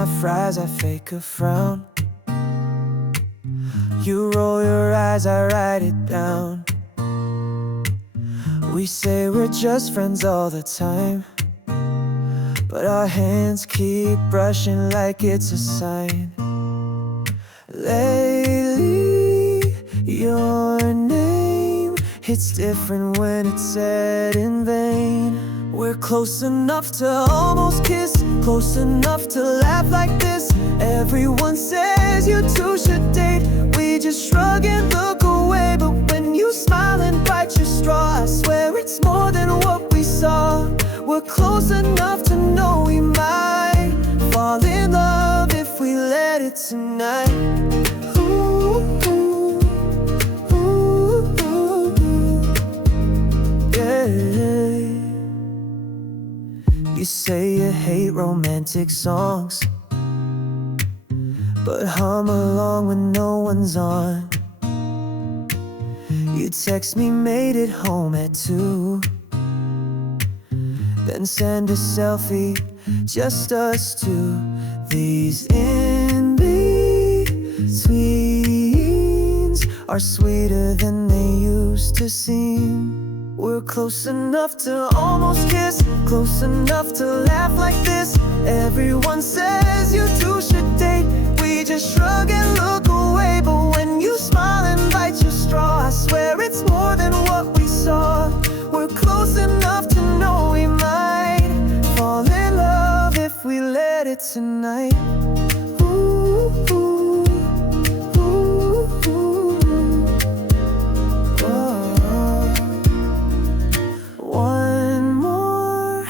my fries, I fake a frown. You roll your eyes, I write it down. We say we're just friends all the time, but our hands keep brushing like it's a sign. Lately, your name hits different when it's said in vain. We're close enough to almost kiss, close enough to laugh like this. Everyone says you two should date. We just shrug and look away, but when you smile and bite your straw, I swear it's more than what we saw. We're close enough to know we might fall in love if we let it tonight. Ooh, ooh, ooh, ooh, yeah. You say you hate romantic songs, but hum along when no one's on. You text me, made it home at 2, then send a selfie, just us two. These in-betweens are sweeter than they used to seem. We're close enough to almost kiss, close enough to laugh like this. Everyone says you two should date. We just shrug and look away, but when you smile and bite your straw, I swear it's more than what we saw. We're close enough to know we might fall in love if we let it tonight. Ooh, ooh, ooh, ooh. Oh. One more,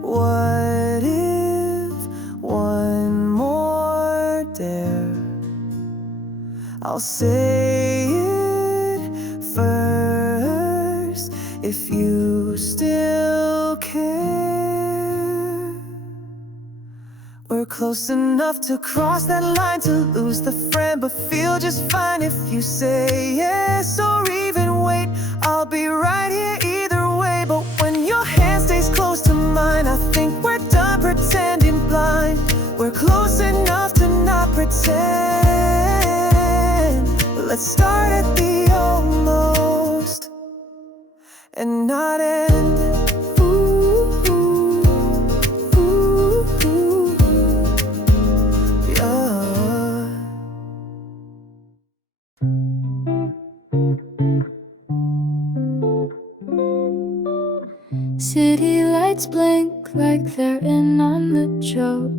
what if one more dare? I'll say it first if you still care. We're close enough to cross that line, to lose the friend, but feel just fine if you say yes or even wait. I'll be right here either way, but when your hand stays close to mine, I think we're done pretending blind. We're close enough to not pretend. Let's start at the almost and not end. Ooh, ooh, ooh, ooh, yeah. City lights blink like they're in on the joke.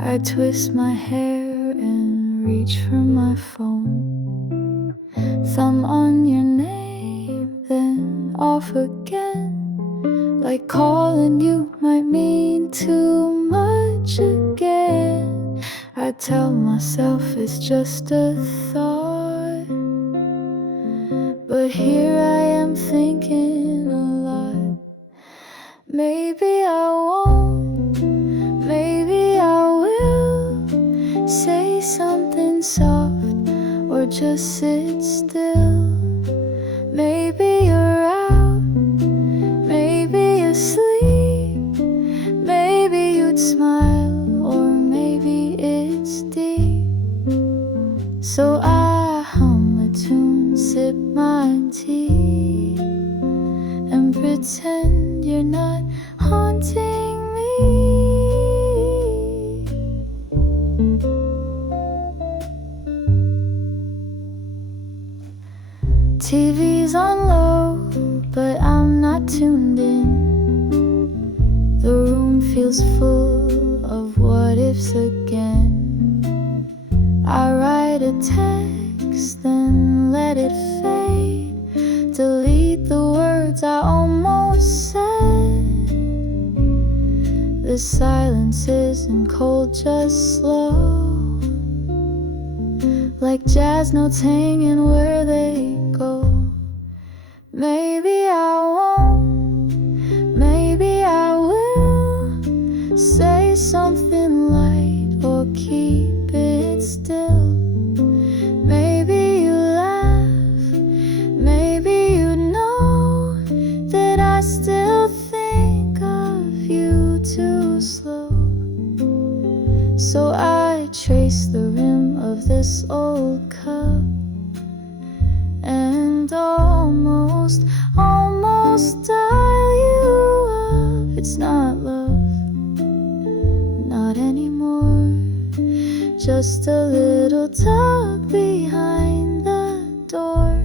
I twist my hair and reach for my phone. Thumb on your name, then off again. Like calling you might mean too much again. I tell myself it's just a thought, but here I am thinking a lot. Maybe I won't, maybe I will say something soft or just sit still. Maybe you're out, maybe asleep, maybe you'd smile, or maybe it's deep. So I hum a tune, sip my tea, and pretend you're not haunting me. TV's on low, but I'm not tuned in. The room feels full of what ifs again. I write a text, then let it fade. Delete the words I almost said. The silence isn't cold, just slow, like jazz notes hanging where they go. Maybe I won't, maybe I will say something light or keep it still. Maybe you laugh, maybe you know that I still think of you too slow. cup and almost dial you up. It's not love, not anymore. Just a little talk behind the door.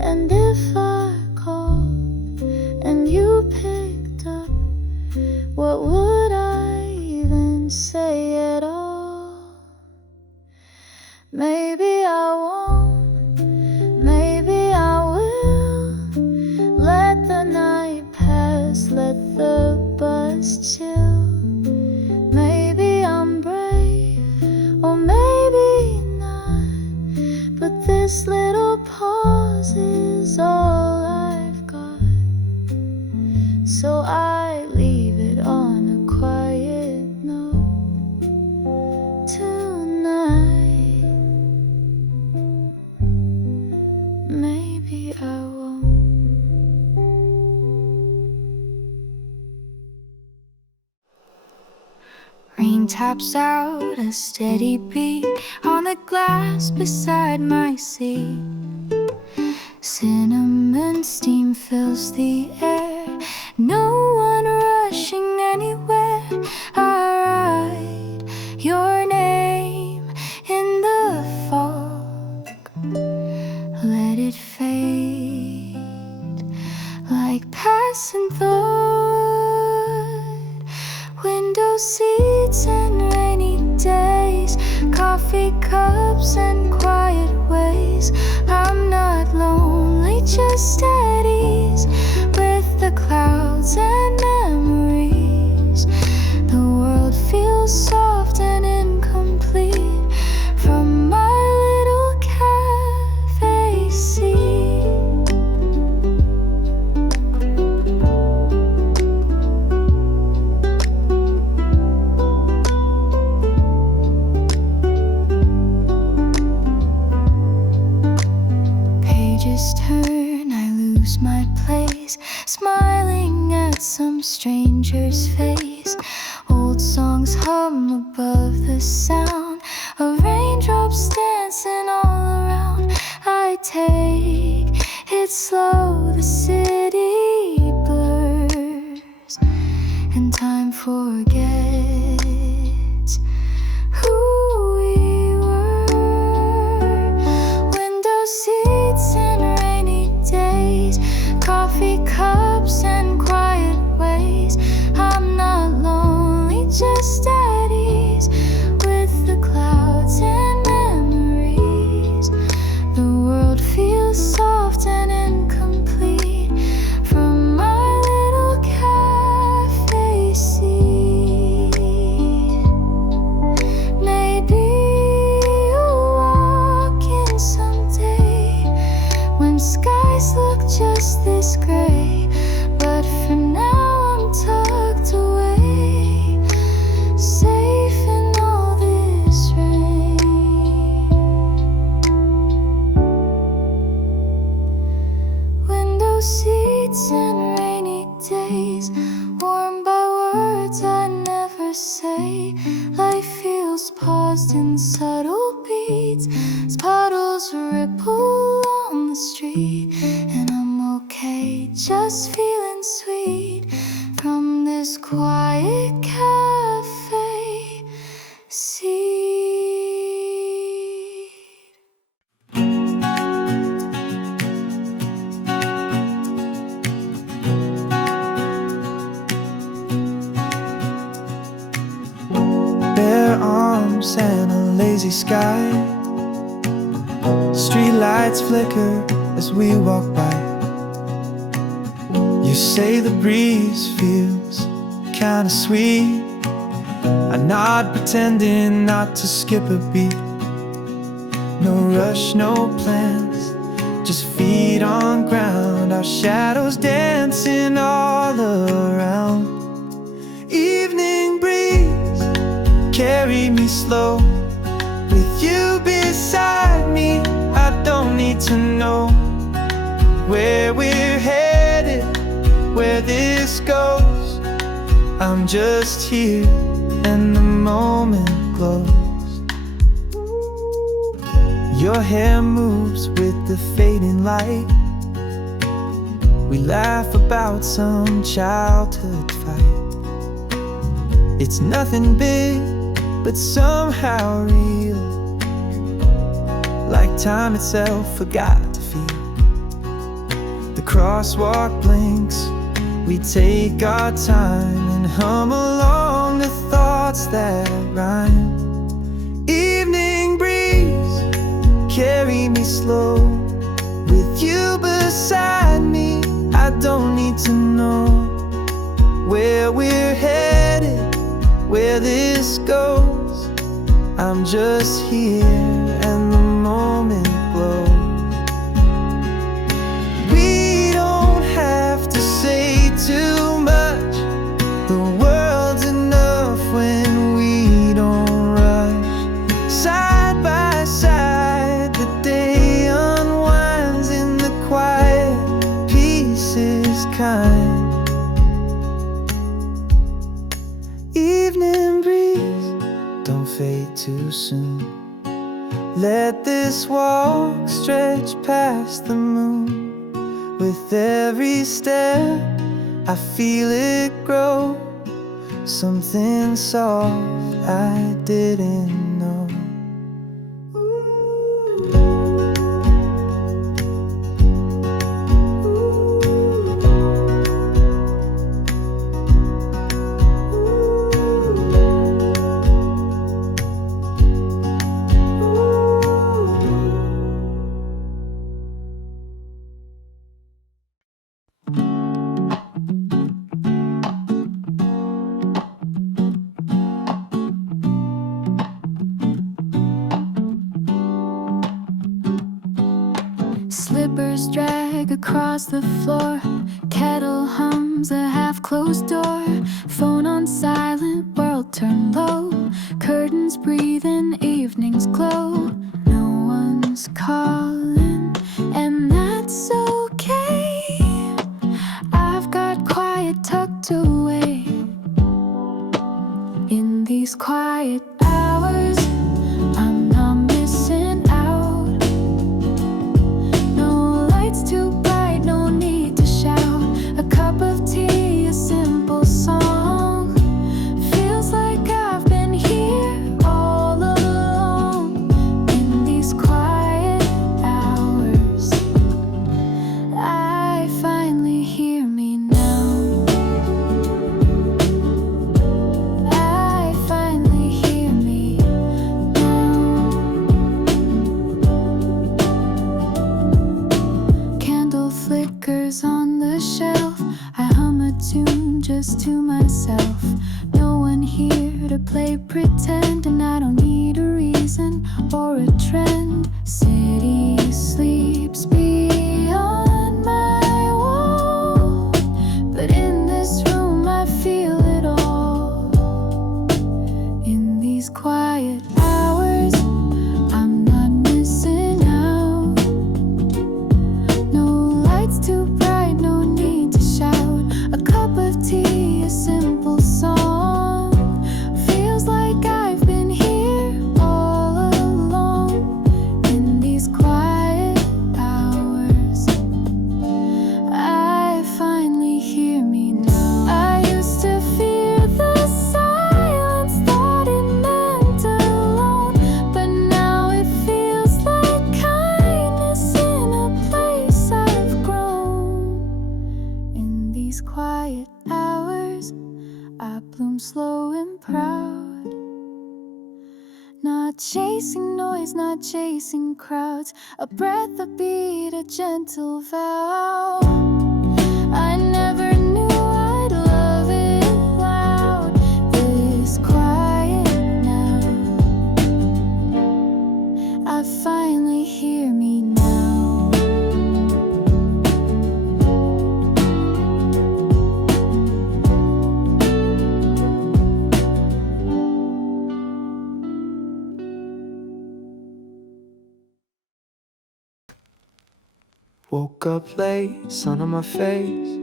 And if I called and you picked up, what would I even say at all? Maybe I won't, maybe I will. Let the night pass, let the bus chill. Maybe I'm brave, or maybe not, but this little pause is all I've got. So I leave it on a quiet note tonight. Maybe I won't. Rain taps out a steady beat on the glass beside my seat. Cinnamon steam fills the air, no one rushing anywhere. I write your name in the fog, let it fade like passing thought. Window seats and rainy days, coffee cups and quiet ways. I'm not lonely, just at ease with the clouds and memories. The world feels soft and incomplete from my little cafe seat. Pages turn, I lose my place, smiling at some stranger's face. Old songs hum above the sound of raindrops dancing all around. I take it slow, the city blurs, and time forgets who we were. Window seats and rainy days, coffee cups and quiet ways. I'm not lonely, just at ease with the clouds and memories. The world feels soft and incomplete from my little cafe seat. Maybe you'll walk in someday when skies look just this gray, but for now I'm tucked away, safe in all this rain. Window seats and rainy days, warmed by words I never say. Life feels paused in subtle beats as puddles ripple on the street. And I'm okay, just feeling sweet from this quiet cafe seat. Bare arms and a lazy sky. Street lights flicker as we walk by. You say the breeze feels kinda sweet. I nod, pretending not to skip a beat. No rush, no plans, just feet on ground. Our shadows dancing all around. Evening breeze, carry me slow. With you beside me, I don't need to know where we're headed, where this goes. I'm just here and the moment glows. Your hair moves with the fading light. We laugh about some childhood fight. It's nothing big, but somehow real, like time itself forgot to feel. The crosswalk blinks, we take our time and hum along the thoughts that rhyme. Evening breeze, carry me slow. With you beside me, I don't need to know where we're headed, where this goes. I'm just here and the moment glows. We don't have to say too much. The world's enough when we don't rush. Side by side, the day unwinds in the quiet. Peace is kind. Evening breeze, don't fade too soon. Let this walk stretch past the moon. With every step, I feel it grow. Something soft I didn't know. Slippers drag across the floor. Kettle hums a half-closed door. Phone on silent, world turned low. Curtains breathe in evening's glow. No one's calling, and that's okay. I've got quiet tucked away. In these quiet hours, I'm not missing out. No lights too bright, no need to shout. A cup of tea, a simple song. Feels like I've been here all along. In these quiet hours, I finally hear me now. I finally hear me now. Candle flickers on the shelf. I hum a tune just to myself. No one here to play pretend, and I don't need a reason or a trend. City sleeps beyond my wall, but in this room I feel it all. In these quiet hours, I'm not missing out. No lights too bright, no need to shout. A cup of tea, a simple song. Feels like I've been here all along. In these quiet hours, I finally hear me now. I used to fear the silence, thought it meant alone. But now it feels like kindness in a place I've grown. In these quiet hours, I bloom slow and proud. Not chasing noise, not chasing crowds. A breath, a beat, a gentle vow. I never knew I'd love it loud. This quiet now, I finally hear me now. Woke up late, sun on my face.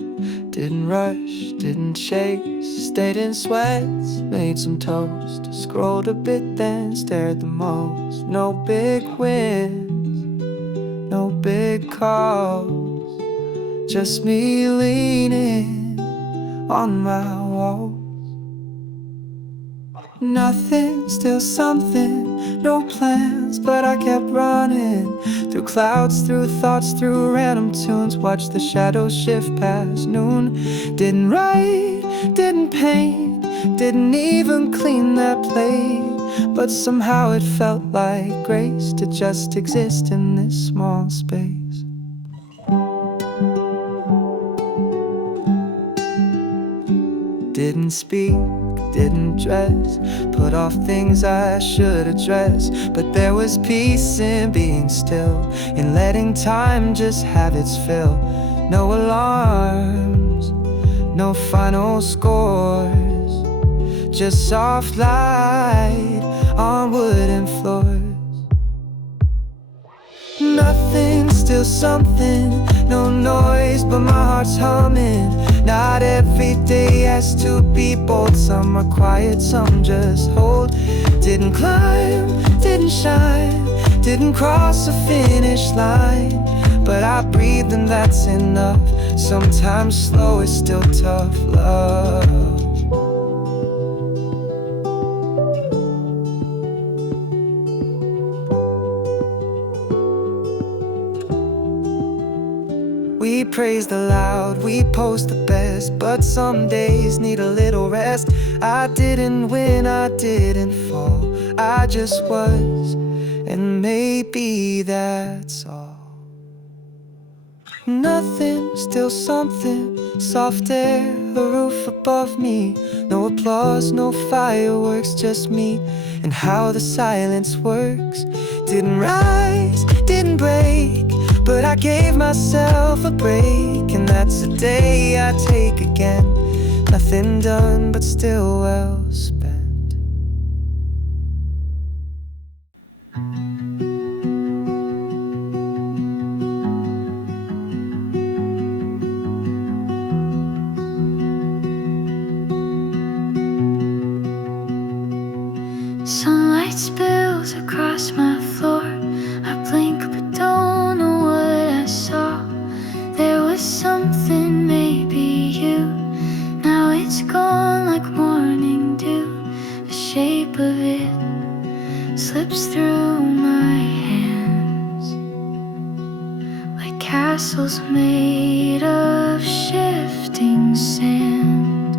Didn't rush, didn't chase, stayed in sweats, made some toast, scrolled a bit then stared the most. No big wins, no big calls, just me leaning on my walls. Nothing, still something, no plans, but I kept running through clouds, through thoughts, through random tunes. Watched the shadows shift past noon. Didn't write, didn't paint, didn't even clean that plate, but somehow it felt like grace to just exist in this small space. Didn't speak, didn't dress, put off things I should address, but there was peace in being still, in letting time just have its fill. No alarms, no final scores, just soft light on wooden floors. Nothing, still something, no noise but my heart's humming. Not every day has to be bold, some are quiet, some just hold. Didn't climb, didn't shine, didn't cross a finish line, but I breathed and that's enough. Sometimes slow is still tough love. We praise the loud, we post the best, but some days need a little rest. I didn't win, I didn't fall, I just was, and maybe that's all. Nothing, still something, soft air, a roof above me. No applause, no fireworks, just me and how the silence works. Didn't rise, didn't break, but I gave myself a break, and that's a day I take again. Nothing done, but still well spent. Sunlight spills across my floor. I blink but don't know what I saw. There was something, maybe you. Now it's gone like morning dew. The shape of it slips through my hands like castles made of shifting sand.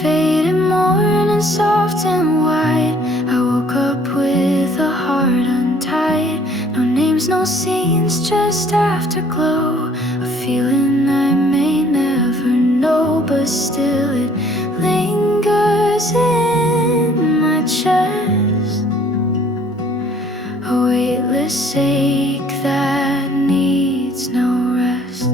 Faded morning, soft and wide. I woke up with a heart untied. No names, no scenes, just afterglow. A feeling I may never know, but still it lingers in my chest. A weightless ache that needs no rest.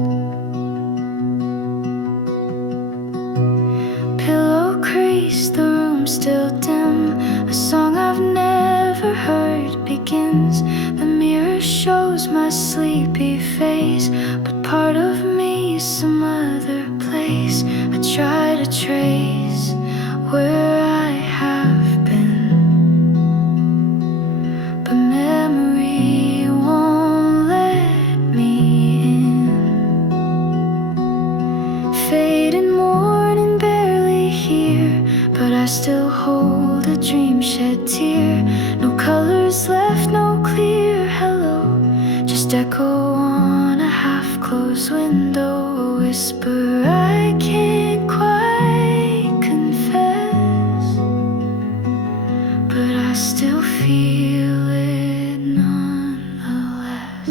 Pillow crease, the room still dim. A song I've never heard begins. The mirror shows my sleepy face, but part of me is some other place. I try to trace where I have been, but memory won't let me in. Fading morning, barely here, but I still hold a dream shed tear. No colors left, no clear hello, just echo on a half-closed window. A whisper I can't quite confess, but I still feel it nonetheless.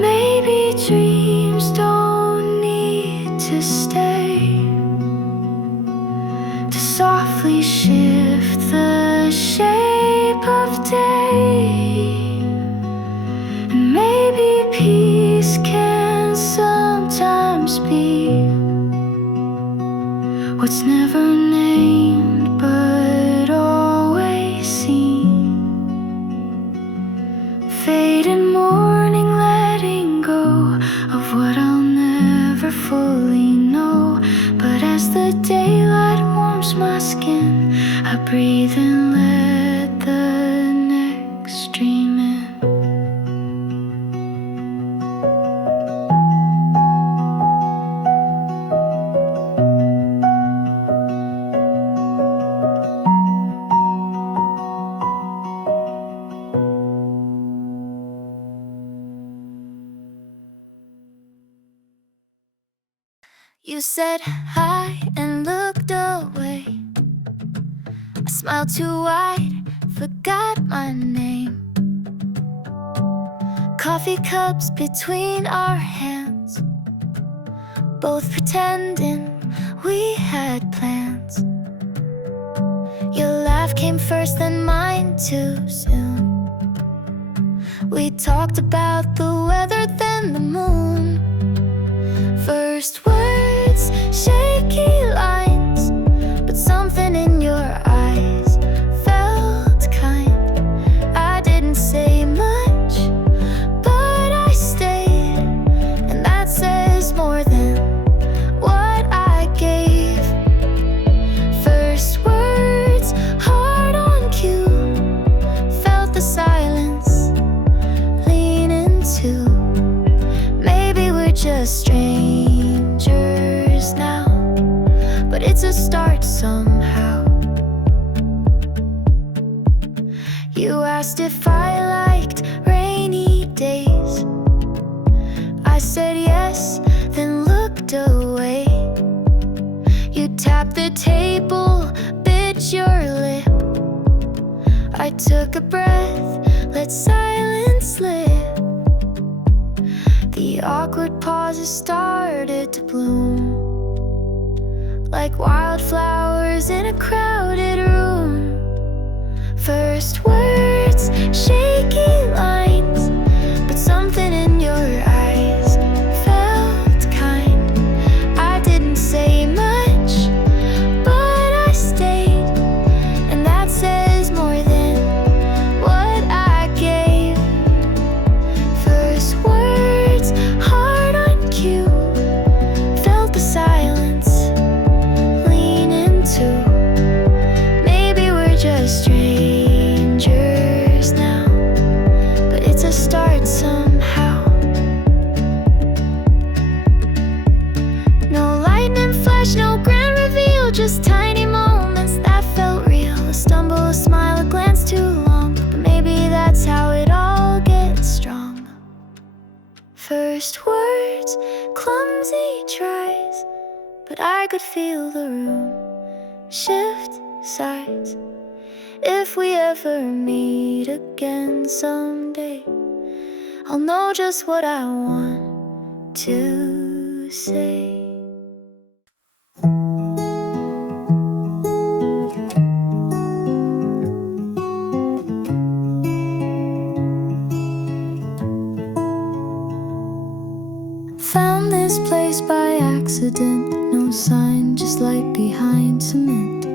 Maybe dreams don't need words never named but always seen. Faded morning, letting go of what I'll never fully know. But as the daylight warms my skin, I breathe and let the next dream in. You said hi and looked away. I smiled too wide, forgot my name. Coffee cups between our hands, both pretending we had plans. Your laugh came first, then mine too soon. We talked about the weather, then the moon. First words, shaky lines, but something in your eyes felt kind. I didn't say much, but I stayed, and that says more than what I gave. First words, hard on cue, felt the silence lean into. Maybe we're just strangers now, but it's a start somehow. You asked if I liked rainy days. I said yes, then looked away. You tapped the table, bit your lip. I took a breath, let silence slip. The awkward pauses started to bloom, like wildflowers in a crowded room. First words, shaky lines, but something in your eyes felt kind. I didn't say much, but I stayed, and that says more than what I gave. First words, hard on cue, felt the silence lean into. Maybe we're just strangers now, but it's a start somehow. No lightning flash, no grand reveal, just tiny moments that felt real. A stumble, a smile, a glance too long, but maybe that's how it all gets strong. First words, clumsy tries, but I could feel the room shift sides. If we ever meet again someday, I'll know just what I want to say. Found this place by accident, no sign, just light behind cement.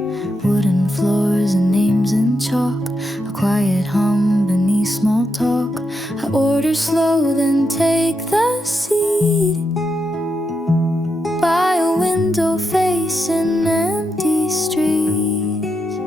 Wooden floors and names in chalk, a quiet hum beneath small talk. I order slow, then take the seat by a window facing empty streets.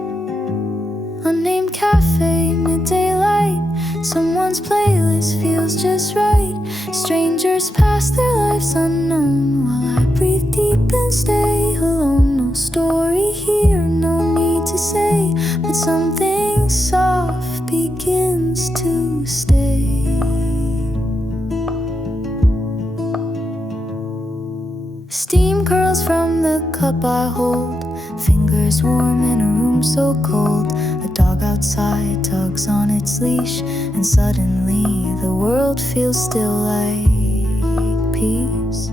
Unnamed cafe, midday light, someone's playlist feels just right. Strangers pass their lives unknown while I breathe deep and stay alone. No story here, no need to say, but something soft begins to stay. Steam curls from the cup I hold, fingers warm in a room so cold. A dog outside tugs on its leash, and suddenly the world feels still like peace.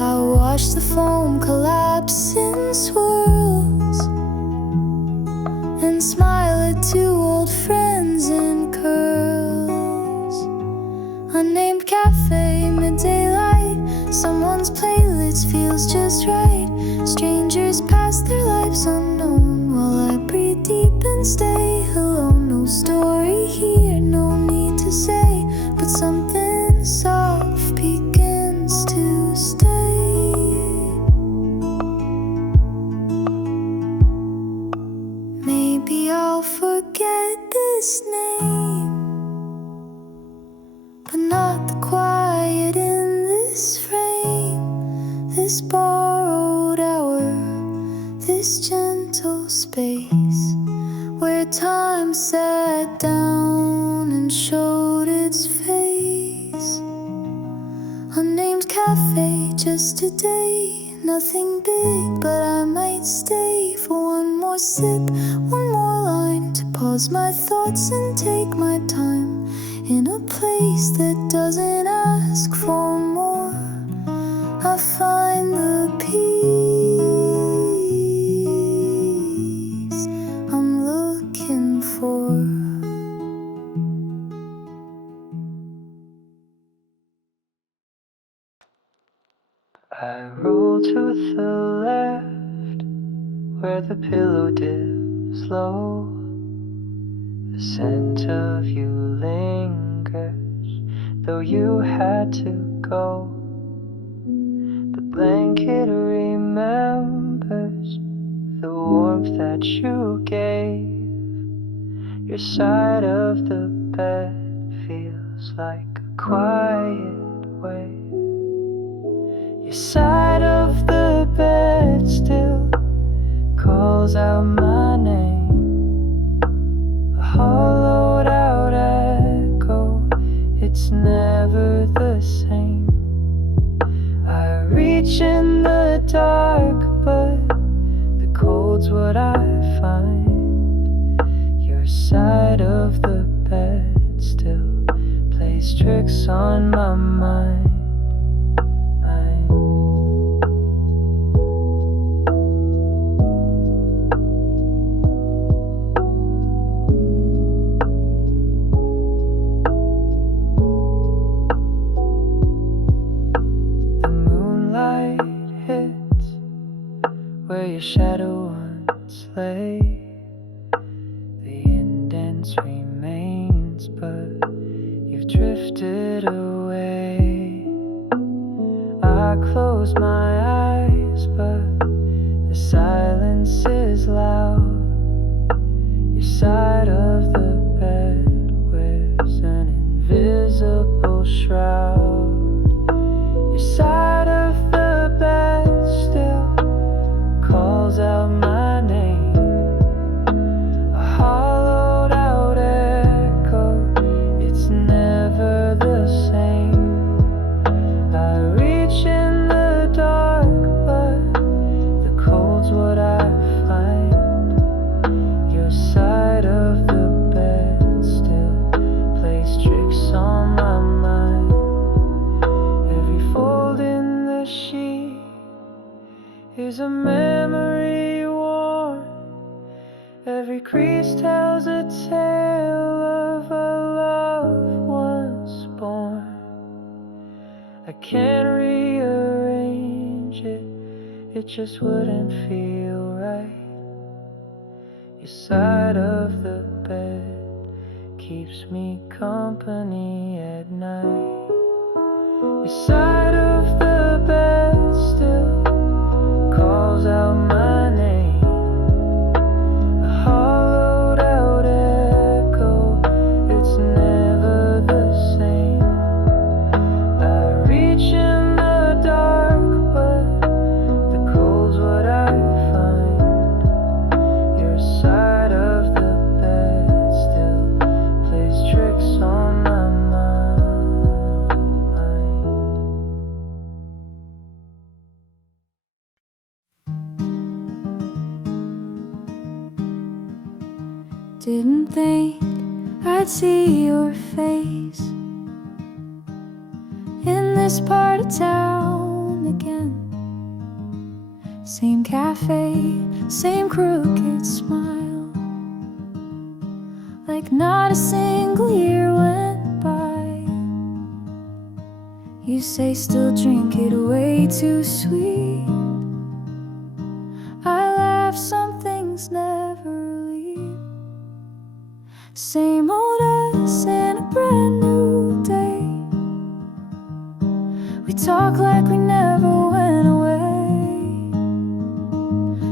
I watch the foam collapse in swirls and smile at two old friends in curls. Unnamed cafe, midday light, someone's playlist feels just right. Strangers pass their lives unknown while I breathe deep and stay alone. No story here, no need to say, but something soft begins to stay. Maybe I'll forget this name, but not the quiet in this frame, this borrowed hour, this gentle space where time sat down and showed its face. Unnamed cafe, just a day, nothing big, but I might stay for one more sip, one more line to pause my thoughts and take my time in a place that doesn't ask for more. I find the peace I'm looking for. I roll to the left where the pillow dips low. The scent of you lingers, though you had to go. The blanket remembers the warmth that you gave. Your side of the bed feels like a quiet wave. Your side of the bed still calls out my name, a hollowed out echo, it's never the same. I reach in the dark, but the cold's what I find. Your side of the bed still plays tricks on my mind. Where your shadow once lay, the indent remains, but you've drifted away. I close my eyes, but the silence is loud. Your side of the bed wears an invisible shroud. Your side of the bed still calls out my name, a hollowed out echo, it's never the same. I reach in the dark, but the cold's what I find. Your side of the bed still plays tricks on my mind. Every fold in the sheet is a memory worn. Every crease tells a tale of a love once born. I can't rearrange it, it just wouldn't feel right. Your side of the bed keeps me company at night. Your side of the bed still calls out my name, a hollowed out echo, it's never the same. I reach in the dark, but the cold's what I find. Your side of the bed still plays tricks on my mind. Didn't think I'd see your face in this part of town again. Same cafe, same crooked smile, like not a single year went by. You say still drink it way too sweet, Same old us in a brand new day. We talk like we never went away.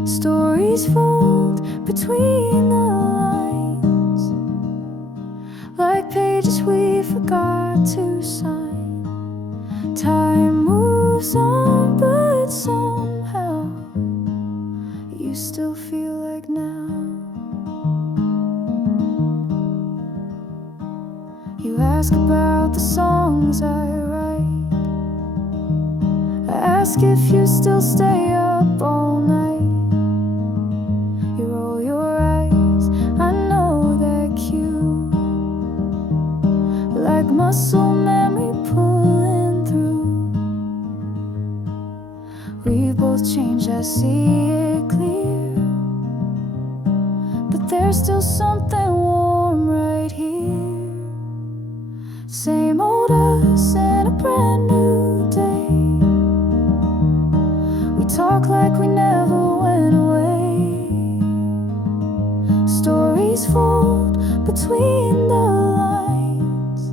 Stories fold between the lines, like pages we forgot to sign. Time moves on, but somehow you still feel like now. You ask about the songs I write. I ask if you still stay up all night. You roll your eyes, I know that cue, like muscle memory pulling through. We've both changed, I see it clear, but there's still something warm right here. Same old us in a brand new day. We talk like we never went away. Stories fold between the lines,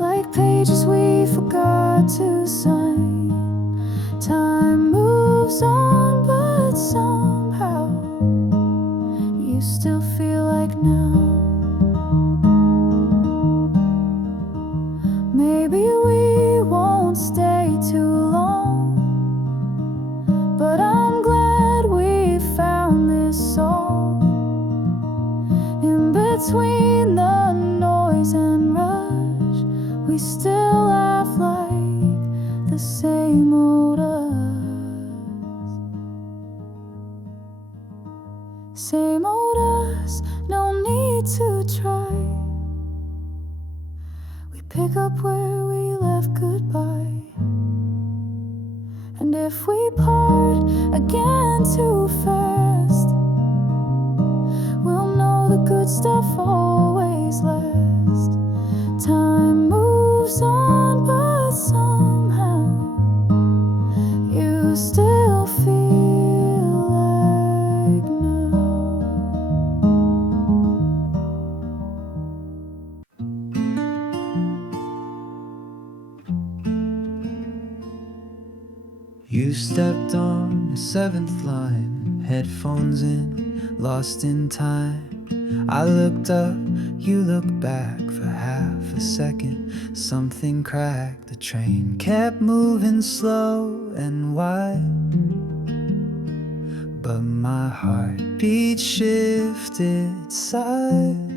like pages we forgot to sign. Time moves on, but somehow you still feel like now. Maybe we won't stay too long, but I'm glad we found this song. In between the noise and rush, we still laugh like the same old us. Same old us, no need to try. Pick up where we left goodbye. And if we part again too fast, we'll know the good stuff always lasts. Time moves on, but somehow you still feel like now. You stepped on the seventh line, headphones in, lost in time. I looked up, you looked back for half a second. Something cracked, the train kept moving slow and wide, but my heartbeat shifted sides.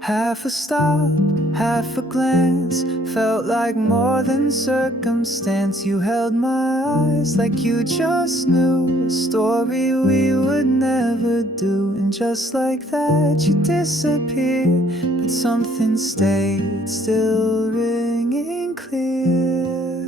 Half a stop, half a glance, felt like more than circumstance. You held my eyes like you just knew a story we would never do. And just like that you disappeared, but something stayed still ringing clear.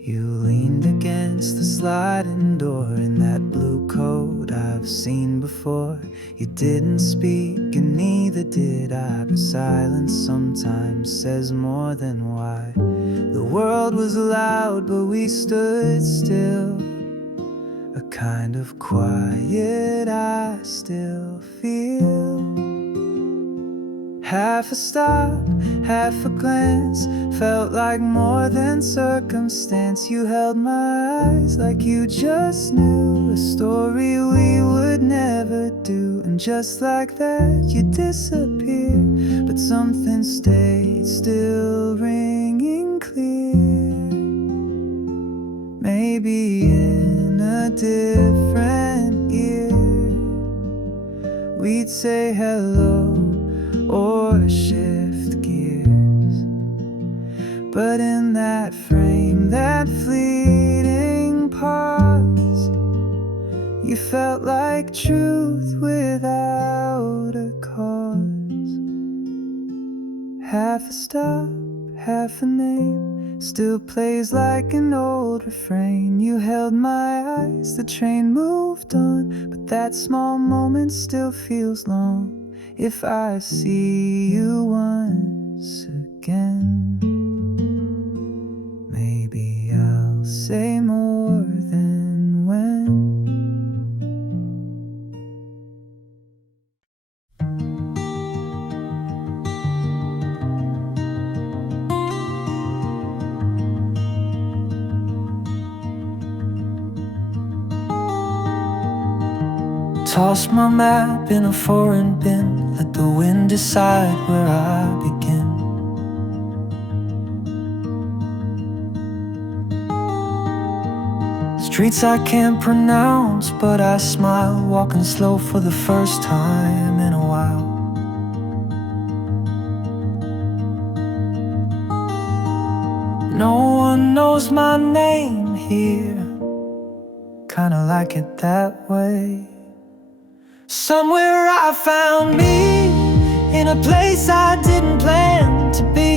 You leaned against the sliding door in that blue coat I've seen before. You didn't speak and neither did I, but silence sometimes says more than why. The world was loud but we stood still, a kind of quiet I still feel. Half a stop, half a glance, felt like more than circumstance. You held my eyes like you just knew a story we would never do. And just like that you disappeared, but something stayed still ringing clear. Maybe in a different year we'd say hello or shift gears, but in that frame, that fleeting pause, you felt like truth without a cause. Half a stop, half a name, still plays like an old refrain. You held my eyes, the train moved on, but that small moment still feels long. If I see you once again, maybe I'll Toss my map in a foreign bin. Let the wind decide where I begin. Streets I can't pronounce, but I smile, walking slow for the first time in a while. No one knows my name here, kinda like it that way. Somewhere I found me, in a place I didn't plan to be.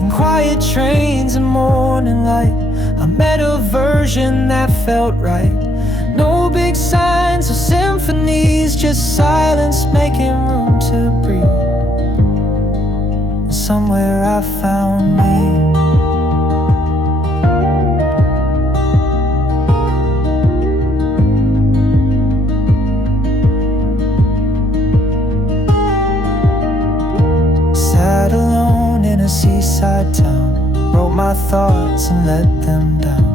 In quiet trains and morning light, I met a version that felt right. No big signs or symphonies, just silence making room to breathe. Somewhere I found me. Sat alone in a seaside town, wrote my thoughts and let them down.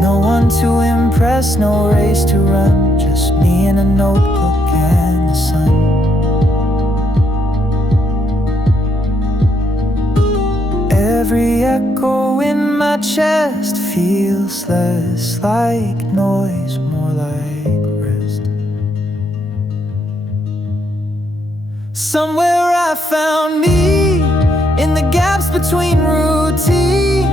No one to impress, no race to run, just me and a notebook and the sun. Every echo in my chest feels less like noise, more like rest. Somewhere I found me, in the gaps between routine.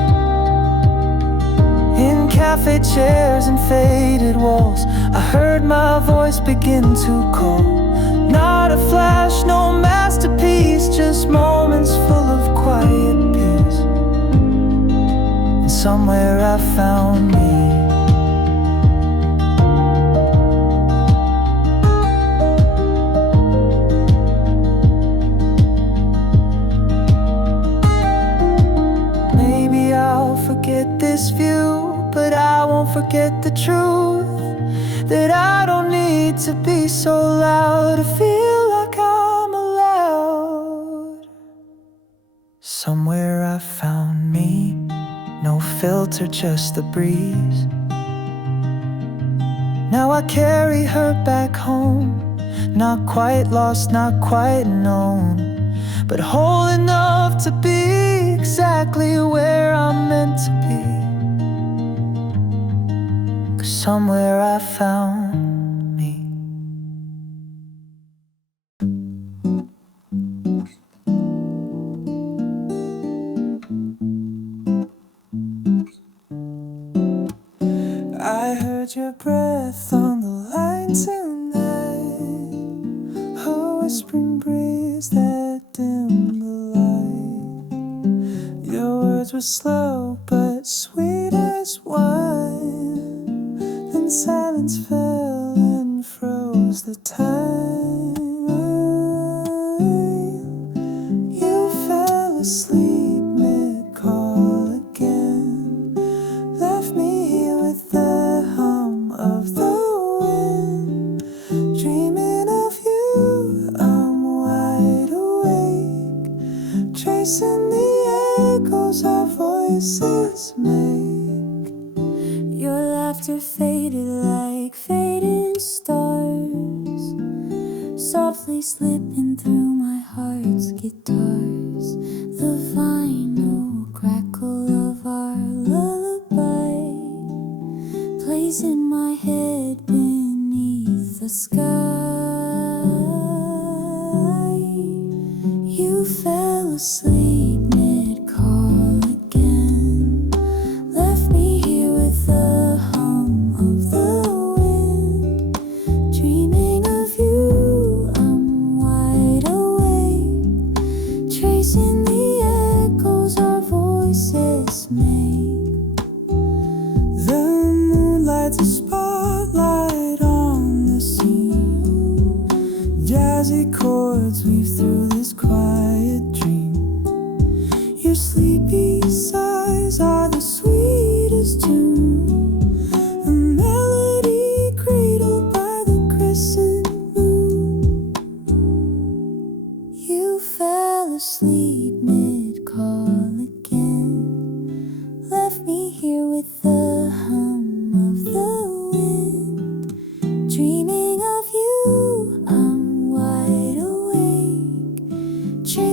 In cafe chairs and faded walls, I heard my voice begin to call. Not a flash, no masterpiece, just moments full of quiet peace. And somewhere I found me. Maybe I'll forget this view, but I won't forget the truth, that I don't need to be so loud to feel like I'm allowed. Somewhere I found me, no filter, just the breeze. Now I carry her back home, not quite lost, not quite known, but whole enough to be exactly where I'm meant to be. Somewhere I found me. I heard your breath on the line tonight, a whispering breeze that dimmed the light. Your words were slow but sweet as wine. Then silence fell and froze the time. You fell asleep mid-call again, left me here with the hum of the wind. Dreaming of you, I'm wide awake, tracing the echoes our voices make. Your laughter faded like fading stars, softly slipping through my heart's guitars. The vinyl crackle of our lullaby plays in my head beneath the sky. You fell asleep mid-call again, left me here with the hum of the wind. Dreaming of you, I'm wide awake, tracing the echoes our voices make. The moon lights a spotlight on the scene, jazzy chords weave through this quiet dream.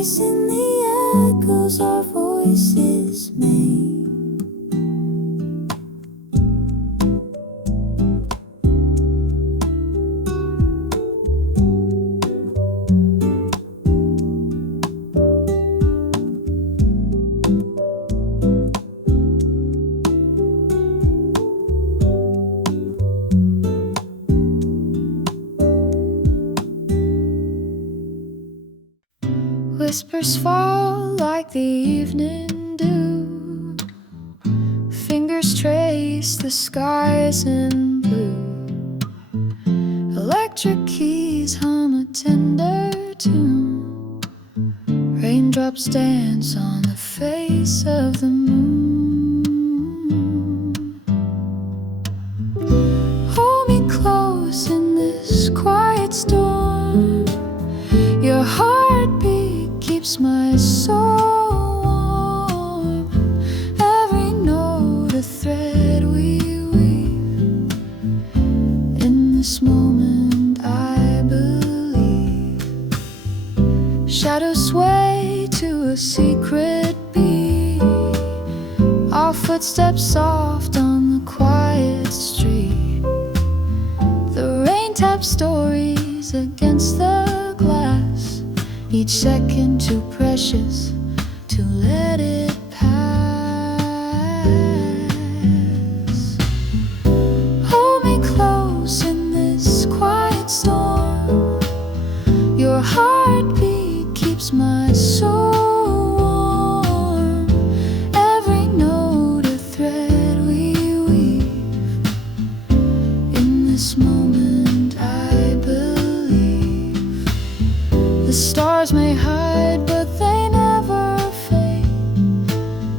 tracing the echoes our voices make. Whispers fall like the evening dew. Fingers trace the skies in blue. Electric keys hum a tender tune. Raindrops dance on the face of the moon. Hold me close in this quiet storm. Your heartbeat keeps my soul warm. Every note a thread we weave. In this moment I believe. Shadows sway to a secret beat. Our footsteps soft on the quiet street. The rain taps stories against the glass. Each second too precious to let it pass. Hold me close in this quiet storm. Your heartbeat keeps my soul warm. Every note a thread we weave. In this moment I believe. The stars may hide, but they never fade.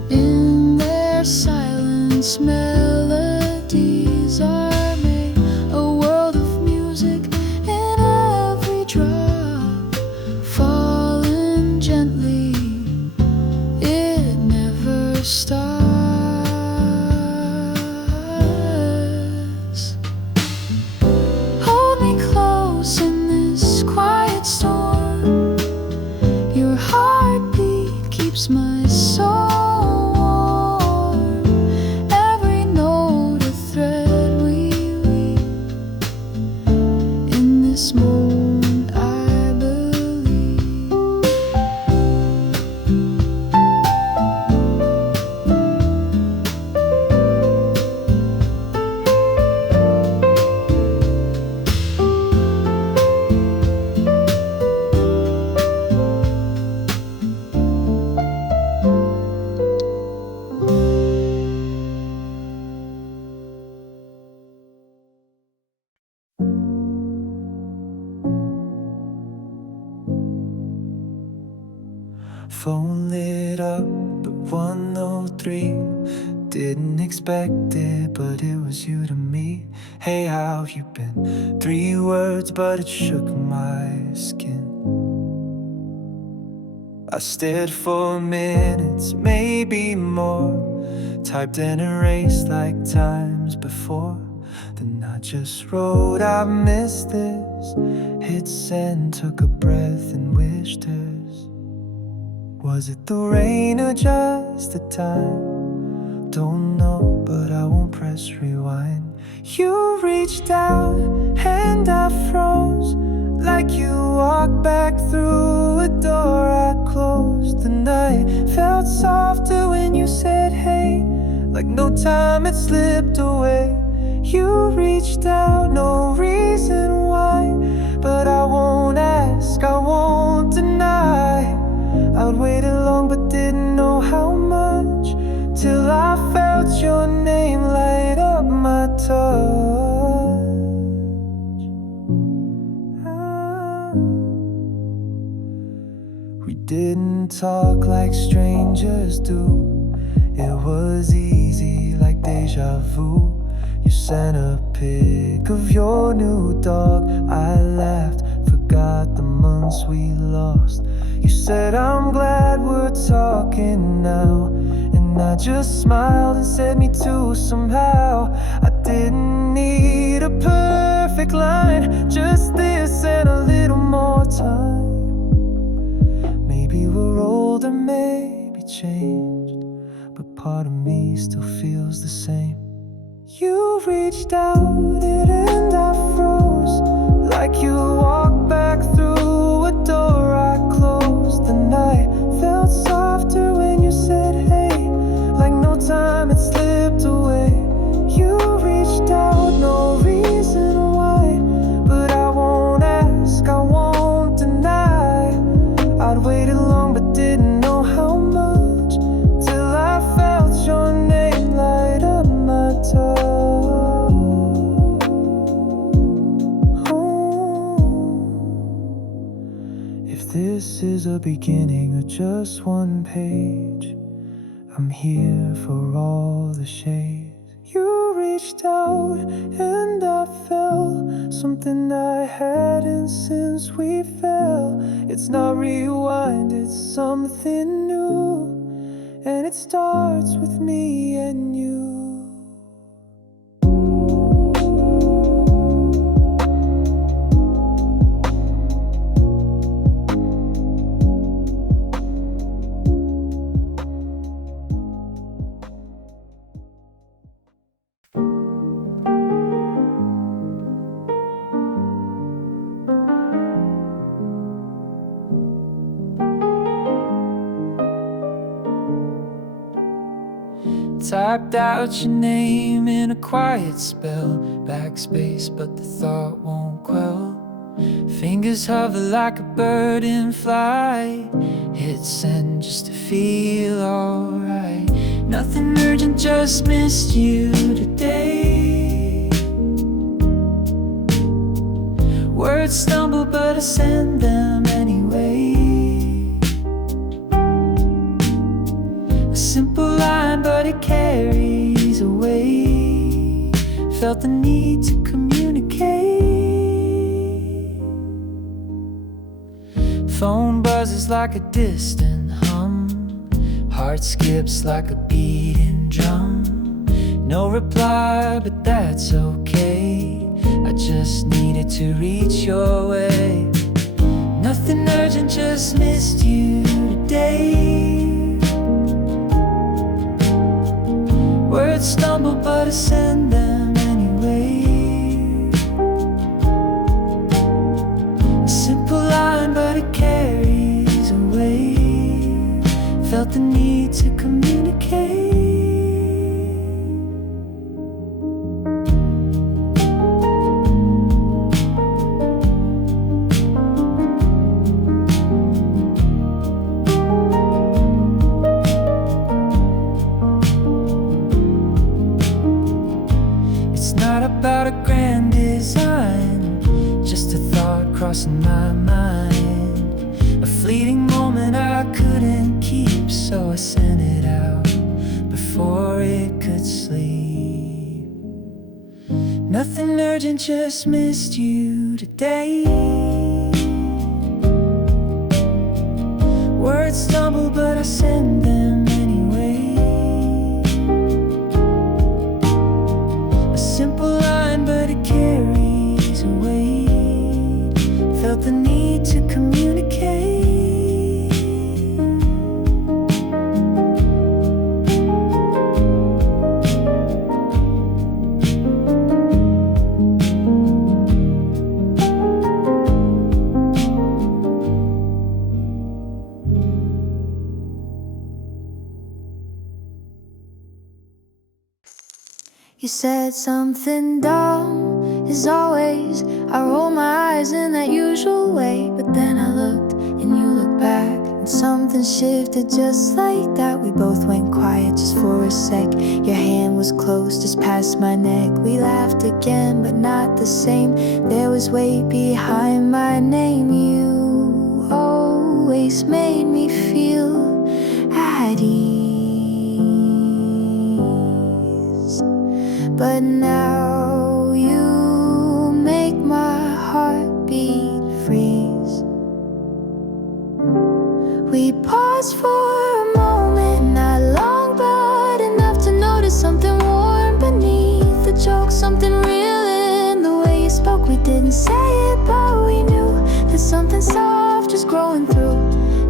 In their silence, melodies are made. A world of music in every drop, falling gently. It never stops. Hold me close in this quiet storm. Your heartbeat keeps my soul warm. Every note a thread we weave. In this moment I believe. Phone lit up at 103. Didn't expect it, but it was you to me. Hey, how you been? 3 words, but it shook my skin. I stared for minutes, maybe more. Typed and erased like times before. Then I just wrote, I miss this. Hit send, took a breath and wished hers. Was it the rain or just the time? Don't know, but I won't press rewind. You reached out and I froze, like you walked back through a door I closed. The night felt softer when you said hey, like no time had slipped away. You reached out, no reason why, but I won't ask, I won't deny. I'd waited long but didn't know how much, till I felt your name light up my touch. We didn't talk like strangers do. It was easy like deja vu. You sent a pic of your new dog. I laughed, forgot the months we lost. You said I'm glad we're talking now, and I just smiled and said me too somehow. I didn't need a perfect line, just this and a little more time. Maybe we're older, maybe changed, but part of me still feels the same. You reached out and I froze, like you walked back through a door I closed. The night felt softer when you said hey, like no time had slipped away. You reached out, no reason why, but I won't ask, I won't deny. I'd waited long but didn't know how much, till I felt your name light up my tongue. If this is a beginning of just one page, I'm here for all the shades. You reached out and I felt something I hadn't since we fell. It's not rewind, it's something new, and it starts with me and you. Typed out your name in a quiet spell, backspace but the thought won't quell. Fingers hover like a bird in flight, hit send just to feel alright. Nothing urgent, just missed you today. Words stumble but I send them anyway. A simple line but it carries away. Felt the need to communicate. Phone buzzes like a distant hum, heart skips like a beating drum. No reply but that's okay, I just needed to reach your way. Nothing urgent, just missed you today. Words stumble but I send them anyway. A simple line but it carries away. Felt the need to communicate. About a grand design, just a thought crossing my mind. A fleeting moment I couldn't keep, so I sent it out before it could sleep. Nothing urgent, just missed you today. Words stumble but I send them anyway. A simple line but it carries away. Felt the need to communicate. You said something dumb, as always. I roll my eyes in that usual way, but then I looked and you looked back, and something shifted just like that. We both went quiet just for a sec. Your hand was close just past my neck. We laughed again, but not the same. There was weight behind my name. You always made me feel at ease, but now you make my heartbeat freeze. We paused for a moment, not long but enough to notice something warm beneath the joke. Something real in the way you spoke. We didn't say it, but we knew that something soft was growing through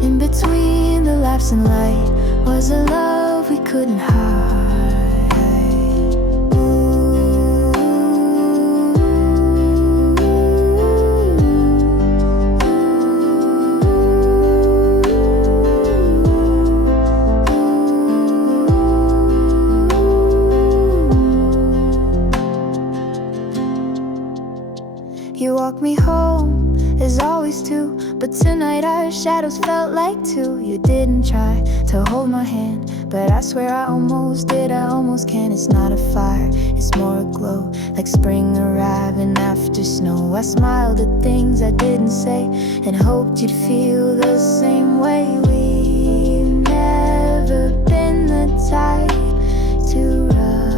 in between laughs and light was a love we couldn't hide. You walked me home, as always too, but tonight our shadows felt like two. You didn't try to hold my hand, but I swear I almost did, I almost can. It's not a fire, it's more a glow, like spring arriving after snow. I smiled at things I didn't say, and hoped you'd feel the same way. We've never been the type to rush,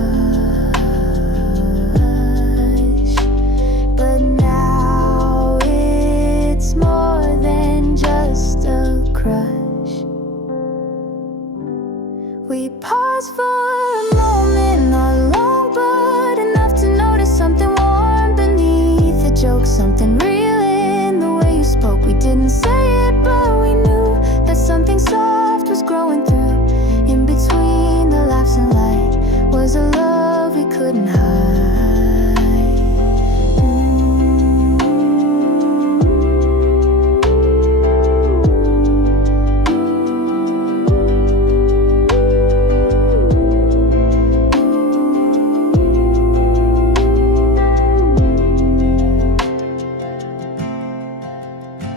but now it's more than just a crush. We pause for a moment, not long but enough to notice something warm beneath the joke, something real in the way you spoke. We didn't say it, but we knew that something soft was growing through. In between the laughs and light was a love we couldn't hide.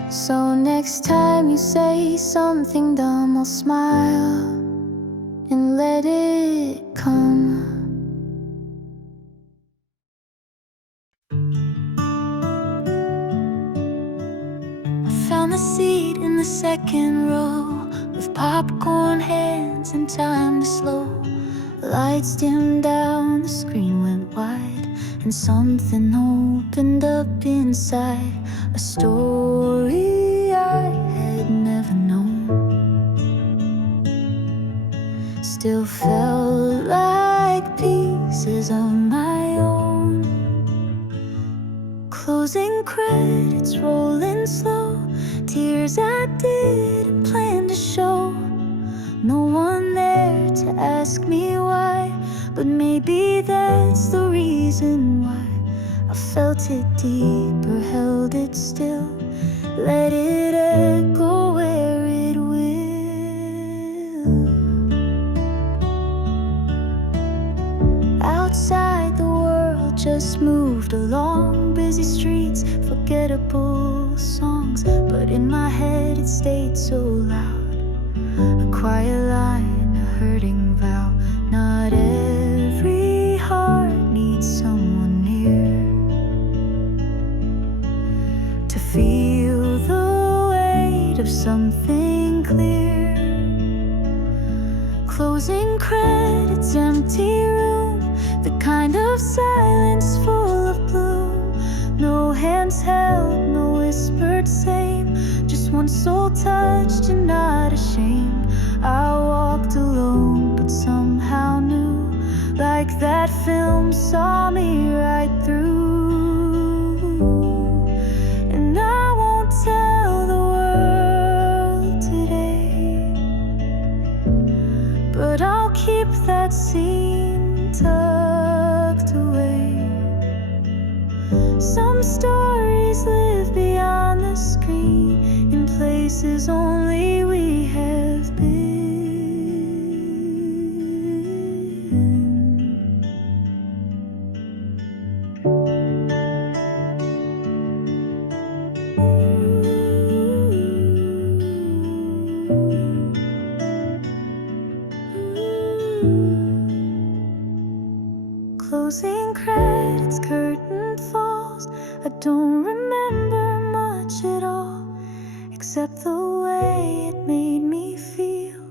So next time you say something dumb, I'll smile and let it come. I found a seat in the second row with popcorn hands and time to slow. Lights dimmed down, the screen went wide, and something opened up inside. A story I had never known, still felt like pieces of my own. Closing credits rolling slow, tears I didn't plan to show. No one there to ask me why, but maybe that's the reason why. I felt it deeper, held it still, let it echo where it will. Outside the world just moved along, busy streets, forgettable songs, but in my head it stayed so loud. A quiet line, a hurting vow. Not every heart needs someone near to feel the weight of something clear. Closing credits, empty room, the kind of silence full of bloom. No hands held, no whispered same, just one soul touched and not ashamed. I walked alone but somehow knew, like that film saw me right through. And I won't tell the world today, but I'll keep that scene tucked away. Some stories live beyond the screen, in places only we have been. Closing credits, curtain falls. I don't remember much at all, except the way it made me feel.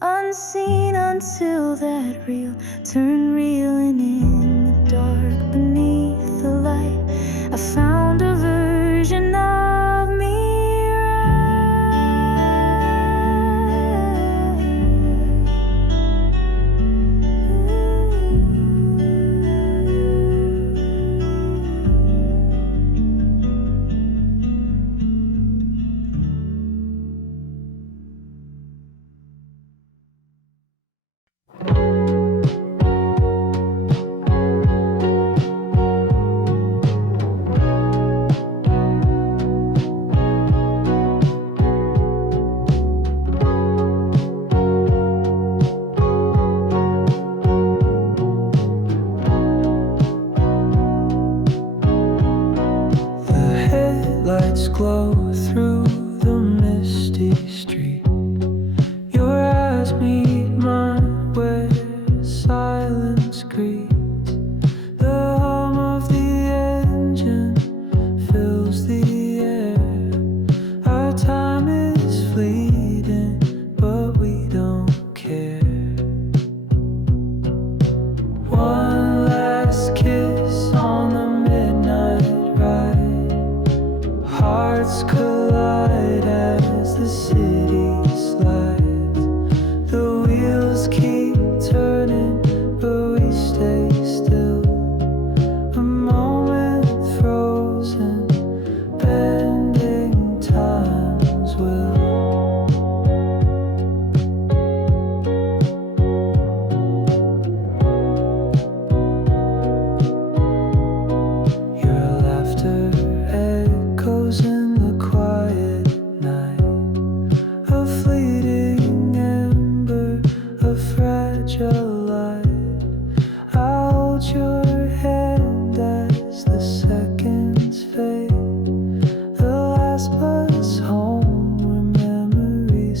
Unseen until that reel turned real, and in the dark beneath the light I found a version of me.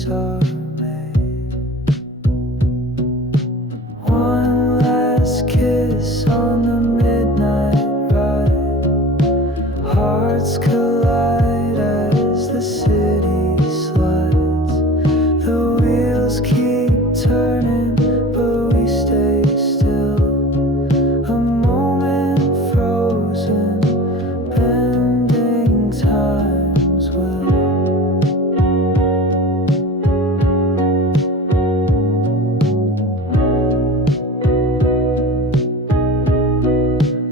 days are made. One last kiss on the midnight ride. Hearts collide as the city slides. The wheels keep turning, but we stay still. A moment frozen, bending time's will.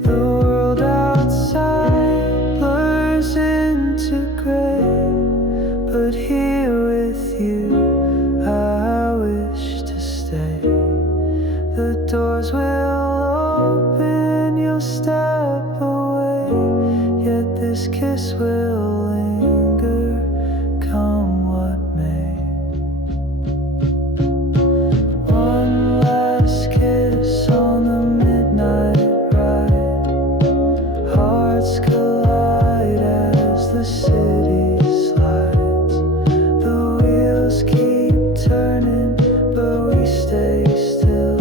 The world outside blurs into gray, but here with you I wish to stay. The doors will open, you'll step away, yet this kiss will linger, come what may. One last kiss on the midnight ride. Hearts collide as the city slides. The wheels keep turning, but we stay still.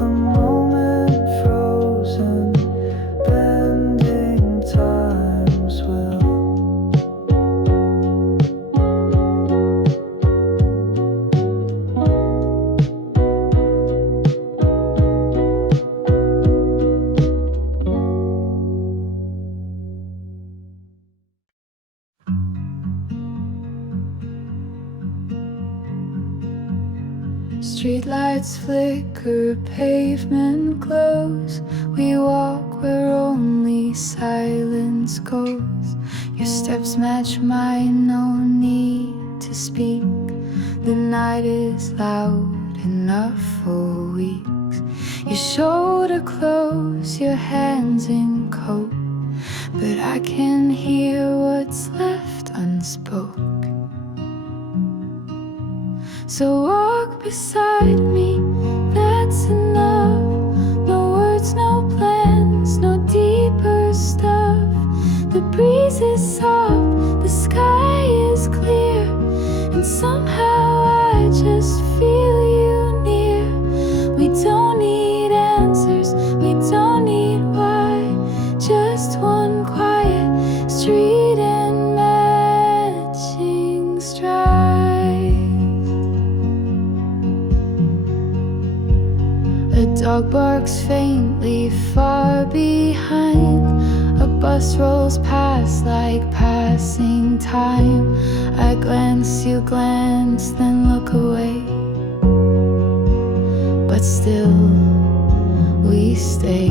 A moment frozen, bending time's will. Streetlights flicker, pavement glows. We walk where only silence goes. Your steps match mine, no need to speak. The night is loud enough for weeks. Your shoulder close, your hands in coat, but I can hear what's left unspoken. So walk beside me, that's enough. No words, no plans, no deeper stuff. The breeze is soft, the sky is clear, and somehow I just feel you near. We don't need answers, we don't need why. Just one quiet street and matching strides. A dog barks faintly far behind. A bus rolls past like passing time. I glance, you glance, then look away. But still, we stay.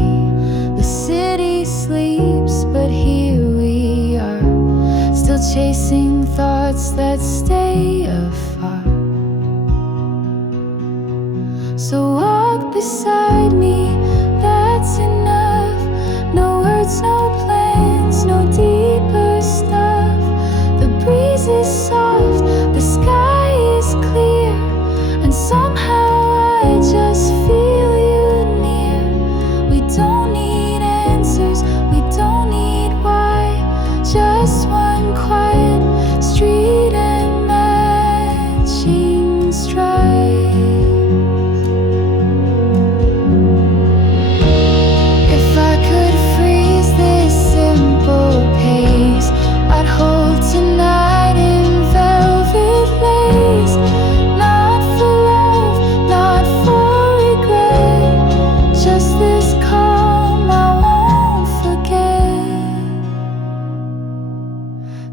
The city sleeps, but here we are, still chasing thoughts that stay afar. So walk beside me, that's enough. No words, no plans, no deeper stuff. The breeze is soft, the sky is clear, and somehow I just feel you near. We don't need answers, we don't need why. Just one quiet street and matching strides.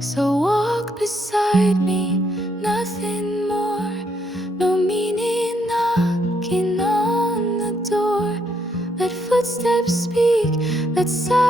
So walk beside me, nothing more. No meaning knocking on the door. Let footsteps speak, let silence